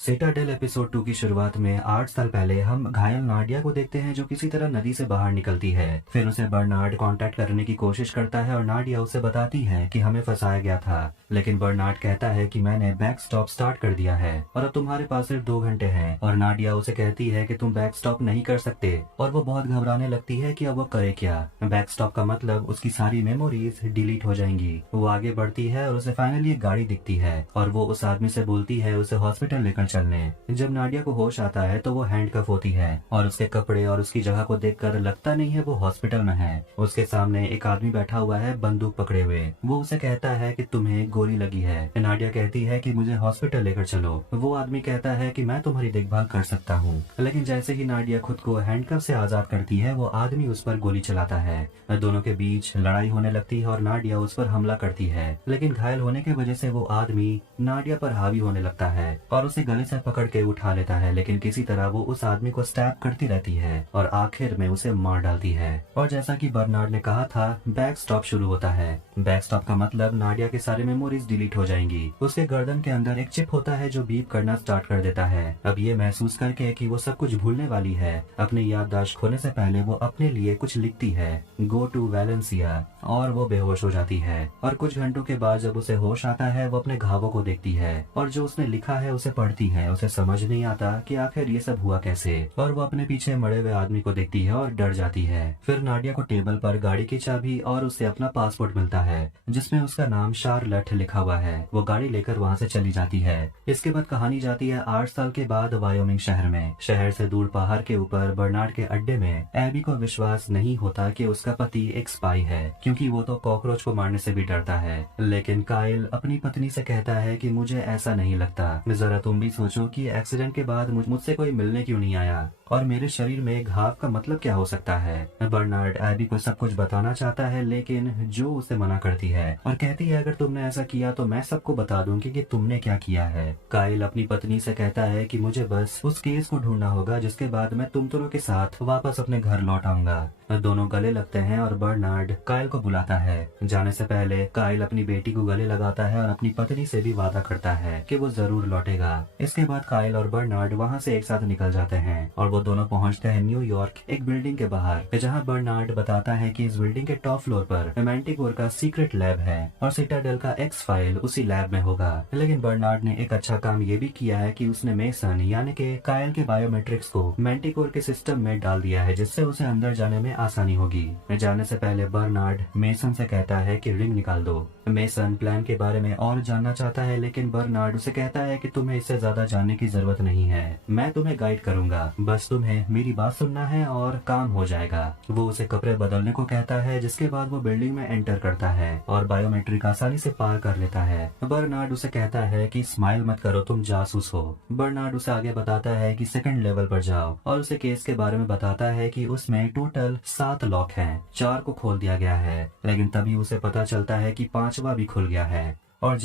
Citadel episode 2 की शुरुआत में 8 साल पहले हम घायल नाडिया को देखते हैं जो किसी तरह नदी से बाहर निकलती है। फिर उसे बर्नार्ड कांटेक्ट करने की कोशिश करता है और नाडिया उसे बताती है कि हमें फंसाया गया था, लेकिन बर्नार्ड कहता है कि मैंने बैक स्टॉप स्टार्ट कर दिया है और अब तुम्हारे पास सिर्फ 2 घंटे हैं। और नाडिया उसे कहती है कि तुम बैक स्टॉप नहीं कर सकते और वो बहुत घबराने लगती है कि अब वो करे क्या। बैक स्टॉप का मतलब उसकी सारी मेमोरीज डिलीट हो जाएंगी। वो आगे बढ़ती है और उसे फाइनली एक गाड़ी दिखती है और वो उस आदमी से बोलती है उसे हॉस्पिटल लेकर चलने। जब नाडिया को होश आता है तो वो हैंडकफ होती है और उसके कपड़े और उसकी जगह को देखकर लगता नहीं है वो हॉस्पिटल में है। उसके सामने एक आदमी बैठा हुआ है बंदूक पकड़े हुए। वो उसे कहता है कि तुम्हें गोली लगी है। नाडिया कहती है कि मुझे हॉस्पिटल लेकर चलो। वो आदमी कहता है कि मैं तुम्हारी देखभाल कर सकता हूँ, लेकिन जैसे ही नाडिया खुद को हैंडकफ से आजाद करती है वो आदमी उस पर गोली चलाता है। दोनों के बीच लड़ाई होने लगती है और नाडिया उस पर हमला करती है, लेकिन घायल होने की वजह से वो आदमी नाडिया पर हावी होने लगता है और उसे गले से पकड़ के उठा लेता है, लेकिन किसी तरह वो उस आदमी को स्टैब करती रहती है और आखिर में उसे मार डालती है। और जैसा कि बर्नार्ड ने कहा था, बैक स्टॉप शुरू होता है। बैक स्टॉप का मतलब नाडिया के सारे मेमोरीज डिलीट हो जाएंगी। उसके गर्दन के अंदर एक चिप होता है जो बीप करना स्टार्ट कर देता है। अब ये महसूस करके कि वो सब कुछ भूलने वाली है, अपनी याददाश्त खोने से पहले वो अपने लिए कुछ लिखती है, गो टू वैलेंसिया, और वो बेहोश हो जाती है। और कुछ घंटों के बाद जब उसे होश आता है वो अपने घावों को देखती है और जो उसने लिखा है उसे पढ़ती है। उसे समझ नहीं आता कि आखिर ये सब हुआ कैसे, और वो अपने पीछे मरे हुए आदमी को देखती है और डर जाती है। फिर नाडिया को टेबल पर गाड़ी की चाबी और उसे अपना पासपोर्ट मिलता है जिसमें उसका नाम शार्लट लिखा हुआ है। वो गाड़ी लेकर वहाँ से चली जाती है। इसके बाद कहानी जाती है 8 साल के बाद वायोमिंग शहर में। शहर से दूर पहाड़ के ऊपर बर्नार्ड के अड्डे में एबी को विश्वास नहीं होता कि उसका पति एक स्पाई है, क्योंकि वो तो कॉकरोच को मारने से भी डरता है। लेकिन काइल अपनी पत्नी से कहता है कि मुझे ऐसा नहीं लगता। जरा तुम भी सोचो कि एक्सीडेंट के बाद मुझसे कोई मिलने क्यों नहीं आया और मेरे शरीर में घाव का मतलब क्या हो सकता है। बर्नार्ड एबी को सब कुछ बताना चाहता है, लेकिन जो उसे मना करती है और कहती है अगर तुमने ऐसा किया तो मैं सबको बता दूंगी कि तुमने क्या किया है। काइल अपनी पत्नी से कहता है कि मुझे बस उस केस को ढूंढना होगा जिसके बाद मैं तुम दोनों के साथ वापस अपने घर लौट आऊंगा। दोनों गले लगते हैं और बर्नार्ड काइल को बुलाता है। जाने से पहले काइल अपनी बेटी को गले लगाता है और अपनी पत्नी से भी वादा करता है कि वो जरूर लौटेगा। इसके बाद काइल और बर्नार्ड वहाँ से एक साथ निकल जाते हैं और वो दोनों पहुँचते हैं न्यूयॉर्क एक बिल्डिंग के बाहर, जहाँ बर्नार्ड बताता है कि इस बिल्डिंग के टॉप फ्लोर पर मैंटिकोर का सीक्रेट लैब है और सिटाडेल का एक्स फाइल उसी लैब में होगा। लेकिन बर्नार्ड ने एक अच्छा काम ये भी किया है कि उसने मेसन यानी कि काइल के बायोमेट्रिक्स को मैंटिकोर के सिस्टम में डाल दिया है, जिससे उसे अंदर जाने में आसानी होगी। जाने से पहले बर्नार्ड मेसन से कहता है कि रिंग निकाल दो। मेसन प्लान के बारे में और जानना चाहता है, लेकिन बर्नार्ड उसे कहता है कि तुम्हें इससे ज्यादा जानने की जरूरत नहीं है, मैं तुम्हें गाइड करूंगा, बस तुम्हें मेरी बात सुनना है और काम हो जाएगा। वो उसे कपड़े बदलने को कहता है, जिसके बाद वो बिल्डिंग में एंटर करता है और बायोमेट्रिक आसानी से पार कर लेता है। बर्नार्ड उसे कहता है कि स्माइल मत करो, तुम जासूस हो। बर्नार्ड उसे आगे बताता है कि सेकंड लेवल पर जाओ और उसे केस के बारे में बताता है कि उसमें टोटल 7 लॉक हैं, 4 को खोल दिया गया है, लेकिन तभी उसे पता चलता है कि 5वां भी खुल गया है। और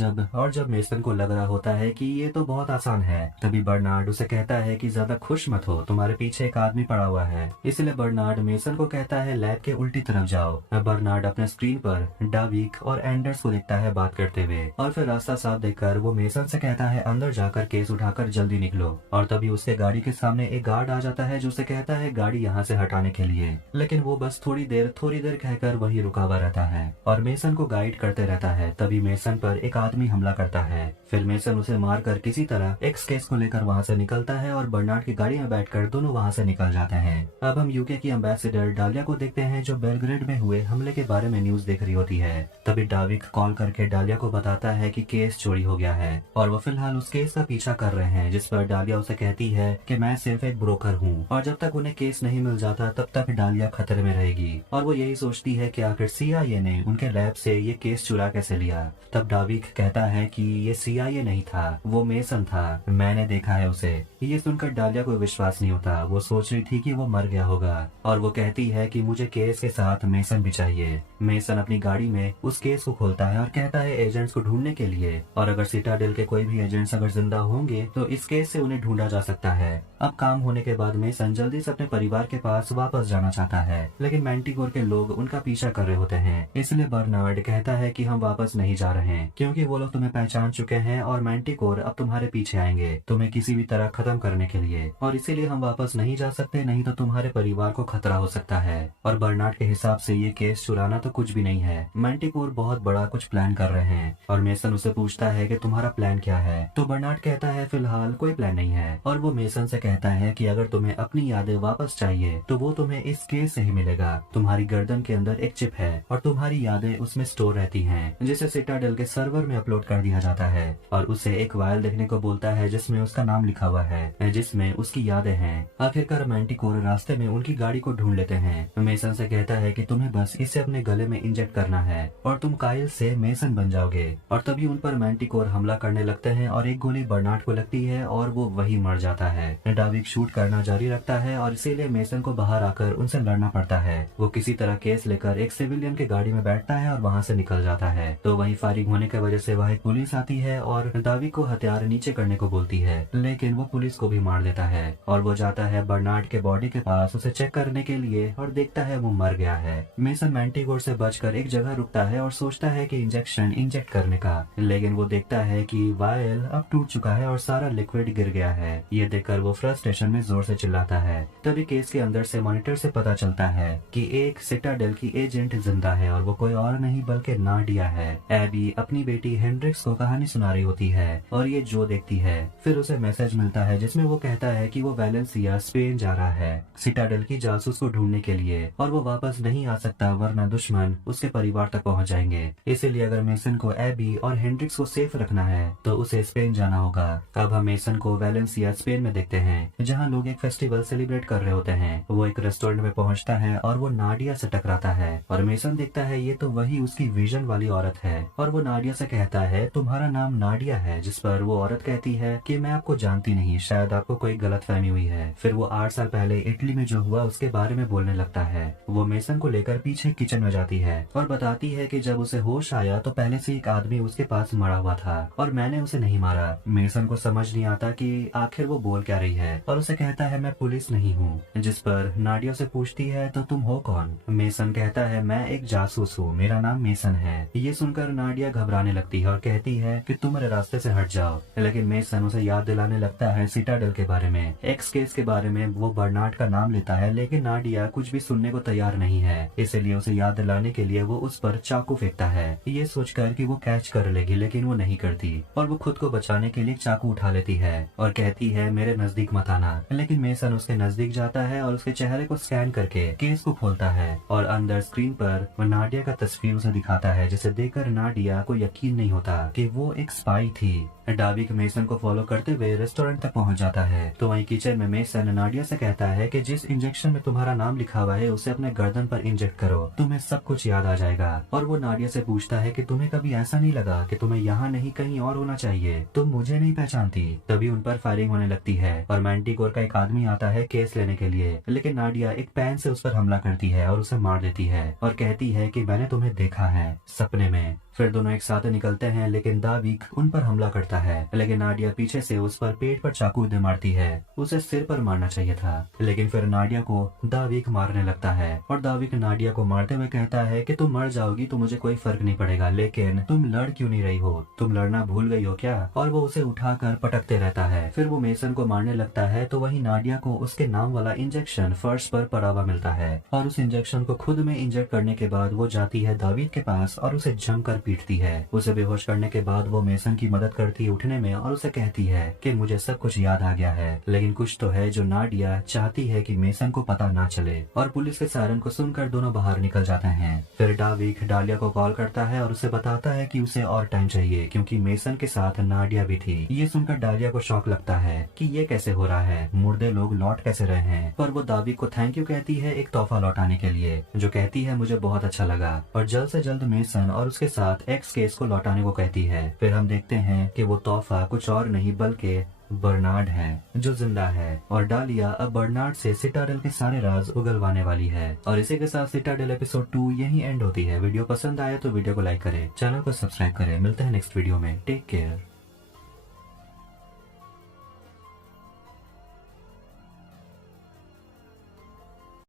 जब मेसन को लग रहा होता है कि ये तो बहुत आसान है, तभी बर्नार्ड उसे कहता है कि ज्यादा खुश मत हो, तुम्हारे पीछे एक आदमी पड़ा हुआ है। इसलिए बर्नार्ड मेसन को कहता है लैब के उल्टी तरफ जाओ। बर्नार्ड अपने स्क्रीन पर डाविक और एंडर्स को देखता है बात करते हुए, और फिर रास्ता साफ देखकर वो मेसन से कहता है अंदर जाकर केस उठाकर जल्दी निकलो। और तभी उसके गाड़ी के सामने एक गार्ड आ जाता है जो उसे कहता है गाड़ी यहाँ से हटाने के लिए, लेकिन वो बस थोड़ी देर कहकर वही रुका हुआ रहता है और मेसन को गाइड करते रहता है। तभी मेसन पर एक आदमी हमला करता है। फिर मेसन उसे मारकर किसी तरह एक्स केस को लेकर वहाँ से निकलता है और बर्नार्ड की गाड़ी में बैठकर दोनों वहाँ से निकल जाते हैं। अब हम यूके की एम्बेसडर डालिया को देखते हैं जो बेलग्रेड में हुए हमले के बारे में न्यूज देख रही होती है। तभी डाविक कॉल करके डालिया को बताता है कि केस चोरी हो गया है और वो फिलहाल उस केस का पीछा कर रहे हैं, जिस पर डालिया उसे कहती है कि मैं सिर्फ एक ब्रोकर हूँ और जब तक उन्हें केस नहीं मिल जाता तब तक डालिया खतरे में रहेगी। और वो यही सोचती है कि आखिर CIA ने उनके लैब से ये केस चुरा कैसे लिया। तब डाविक कहता है कि ये CIA नहीं था, वो मेसन था, मैंने देखा है उसे। ये सुनकर डालिया को विश्वास नहीं होता। वो सोच रही थी कि वो मर गया होगा और वो कहती है कि मुझे केस के साथ मेसन भी चाहिए। मेसन अपनी गाड़ी में उस केस को खोलता है और कहता है एजेंट्स को ढूंढने के लिए, और अगर सिटाडेल के कोई भी एजेंट्स अगर जिंदा होंगे तो इस केस से उन्हें ढूंढा जा सकता है। अब काम होने के बाद मेसन जल्दी से अपने परिवार के पास वापस जाना चाहता है, लेकिन मैंटिकोर के लोग उनका पीछा कर रहे होते हैं। इसलिए बर्नार्ड कहता है कि हम वापस नहीं जा रहे हैं क्योंकि वो लोग तुम्हें पहचान चुके हैं और मैंटिकोर अब तुम्हारे पीछे आएंगे तुम्हें किसी भी तरह खत्म करने के लिए, और इसीलिए हम वापस नहीं जा सकते, नहीं तो तुम्हारे परिवार को खतरा हो सकता है। और बर्नार्ड के हिसाब से ये केस चुराना तो कुछ भी नहीं है, मैंटिकोर बहुत बड़ा कुछ प्लान कर रहे हैं। और मेसन उसे पूछता है कि तुम्हारा प्लान क्या है, तो बर्नार्ड कहता है फिलहाल कोई प्लान नहीं है। और वो मेसन से कहता है कि अगर तुम्हें अपनी यादें वापस चाहिए तो वो तुम्हें इस केस से ही मिलेगा। तुम्हारी गर्दन के अंदर एक चिप है और तुम्हारी यादें उसमें स्टोर रहती हैं, जिसे सिटाडेल के सर्वर में अपलोड कर दिया जाता है। और उसे एक वायल देखने को बोलता है जिसमें उसका नाम लिखा हुआ है, जिसमें उसकी यादें हैं। आखिरकार मैंटिकोर रास्ते में उनकी गाड़ी को ढूंढ लेते हैं। मेसन से कहता है कि तुम्हें बस इसे अपने गले में इंजेक्ट करना है और तुम काइल से मेसन बन जाओगे। और तभी उन पर मैंटिकोर हमला करने लगते हैं और एक गोली बर्नार्ड को लगती है और वो वही मर जाता है। डाविक शूट करना जारी रखता है और इसीलिए मेसन को बाहर आकर उनसे लड़ना पड़ता है। वो किसी तरह केस लेकर एक सिविलियन की गाड़ी में बैठता है और वहाँ से निकल जाता है। तो वहीं फायरिंग होने की वजह से वह पुलिस आती है और दाविक को हथियार नीचे करने को बोलती है, लेकिन वो पुलिस को भी मार देता है। और वो जाता है बर्नार्ड के बॉडी के पास उसे चेक करने के लिए और देखता है वो मर गया है। मेसन मैंटिकोर से बचकर एक जगह रुकता है और सोचता है कि इंजेक्शन इंजेक्ट करने का, लेकिन वो देखता है कि वायल अब टूट चुका है और सारा लिक्विड गिर गया है। ये देखकर वो फ्रस्ट्रेशन में जोर से चिल्लाता है। तभी केस के अंदर से मॉनिटर से पता चलता है कि एक सिटाडेल की एजेंट जिंदा है और वो कोई और नहीं बल्कि नाडिया है। एबी अपनी बेटी हेंड्रिक्स को कहानी सुना रही होती है और ये जो देखती है। फिर उसे मैसेज मिलता है जिसमें वो कहता है कि वो वैलेंसिया स्पेन जा रहा है सिटाडेल की जासूस को ढूंढने के लिए, और वो वापस नहीं आ सकता वरना दुश्मन उसके परिवार तक पहुंच जाएंगे। इसलिए अगर मेसन को एबी और हेंड्रिक्स को सेफ रखना है तो उसे स्पेन जाना होगा। अब हम मेसन को वैलेंसिया स्पेन में देखते हैं जहाँ लोग एक फेस्टिवल सेलिब्रेट कर रहे होते हैं। वो एक रेस्टोरेंट में पहुंचता है और वो नाडिया से टकराता है और मेसन देखता है ये तो वही उसकी विजन वाली औरत है। और वो नाडिया से कहता है तुम्हारा नाम नाडिया है, जिस पर वो औरत कहती है कि मैं आपको जानती नहीं, शायद आपको कोई गलतफहमी हुई है। फिर वो 8 साल पहले इटली में जो हुआ उसके बारे में बोलने लगता है। वो मेसन को लेकर पीछे किचन में जाती है और बताती है कि जब उसे होश आया तो पहले से एक आदमी उसके पास मरा हुआ था और मैंने उसे नहीं मारा। मेसन को समझ नहीं आता कि आखिर वो बोल क्या रही है और उसे कहता है मैं पुलिस नहीं हूँ। जिस पर नाडिया से पूछती है तो तुम हो कौन? मेसन कहता है मैं एक जासूस हूँ, मेरा नाम मेसन है। ये सुनकर नाडिया घबराने लगती है और कहती है कि तुम मेरे रास्ते से हट जाओ, लेकिन मेसन उसे याद दिलाने लगता है सिटाडेल के बारे में, एक्स केस के बारे में। वो बर्नार्ड का नाम लेता है लेकिन नाडिया कुछ भी सुनने को तैयार नहीं है, इसलिए उसे याद दिलाने के लिए वो उस पर चाकू फेंकता है, ये सोचकर कि वो कैच कर लेगी, लेकिन वो नहीं करती और वो खुद को बचाने के लिए चाकू उठा लेती है और कहती है मेरे नजदीक मत आना। लेकिन मेसन उसके नजदीक जाता है और उसके चेहरे को स्कैन करके केस को खोलता है और अंदर स्क्रीन पर वो नाडिया का तस्वीर उसे दिखाता है, जिसे देखकर नाडिया को यकीन नहीं होता कि वो एक स्पाई थी। डाविक मेसन को फॉलो करते हुए रेस्टोरेंट तक पहुंच जाता है। तो वहीं किचन में मेसन नाडिया से कहता है कि जिस इंजेक्शन में तुम्हारा नाम लिखा हुआ है उसे अपने गर्दन पर इंजेक्ट करो, तुम्हें सब कुछ याद आ जाएगा। और वो नाडिया से पूछता है कि तुम्हें कभी ऐसा नहीं लगा कि तुम्हें यहाँ नहीं कहीं और होना चाहिए, तुम मुझे नहीं पहचानती? तभी उन पर फायरिंग होने लगती है और मैंटिकोर का एक आदमी आता है केस लेने के लिए, लेकिन नाडिया एक पैन से उस पर हमला करती है और उसे मार देती है और कहती है कि मैंने तुम्हें देखा है सपने में। फिर दोनों एक साथ निकलते हैं लेकिन दाविक उन पर हमला करता है, लेकिन नाडिया पीछे से उस पर पेट पर चाकू दे मारती है। उसे सिर पर मारना चाहिए था, लेकिन फिर नाडिया को दाविक मारने लगता है और दाविक नाडिया को मारते हुए कहता है कि तुम मर जाओगी तो मुझे कोई फर्क नहीं पड़ेगा, लेकिन तुम लड़ क्यों नहीं रही हो, तुम लड़ना भूल गई हो क्या? और वो उसे उठाकर पटकते रहता है। फिर वो मेसन को मारने लगता है तो वही नाडिया को उसके नाम वाला इंजेक्शन फर्श पर पड़ा हुआ मिलता है और उस इंजेक्शन को खुद में इंजेक्ट करने के बाद वो जाती है दाविक के पास और उसे जमकर पीटती है। उसे बेहोश करने के बाद वो मेसन की मदद करती है उठने में और उसे कहती है कि मुझे सब कुछ याद आ गया है, लेकिन कुछ तो है जो नाडिया चाहती है कि मेसन को पता ना चले। और पुलिस के सायरन को सुनकर दोनों बाहर निकल जाते हैं। फिर डाविक डालिया को कॉल करता है और उसे बताता है कि उसे और टाइम चाहिए क्योंकि मेसन के साथ नाडिया भी थी। ये सुनकर डालिया को शौक लगता है कि ये कैसे हो रहा है, मुर्दे लोग लौट कैसे रहे हैं। पर वो दाविक को थैंक यू कहती है एक तोहफा लौटाने के लिए, जो कहती है मुझे बहुत अच्छा लगा, और जल्द से जल्द मेसन और उसके साथ एक्स केस को लौटाने को कहती है। फिर हम देखते हैं कि वो तोहफा कुछ और नहीं बल्कि बर्नार्ड है जो जिंदा है, और डालिया अब बर्नार्ड से सिटाडेल के सारे राज उगलवाने वाली है। और इसी के साथ सिटाडेल एपिसोड 2 यही एंड होती है। वीडियो पसंद आया तो वीडियो को लाइक करें, चैनल को सब्सक्राइब करें। मिलते हैं नेक्स्ट वीडियो में। Take care.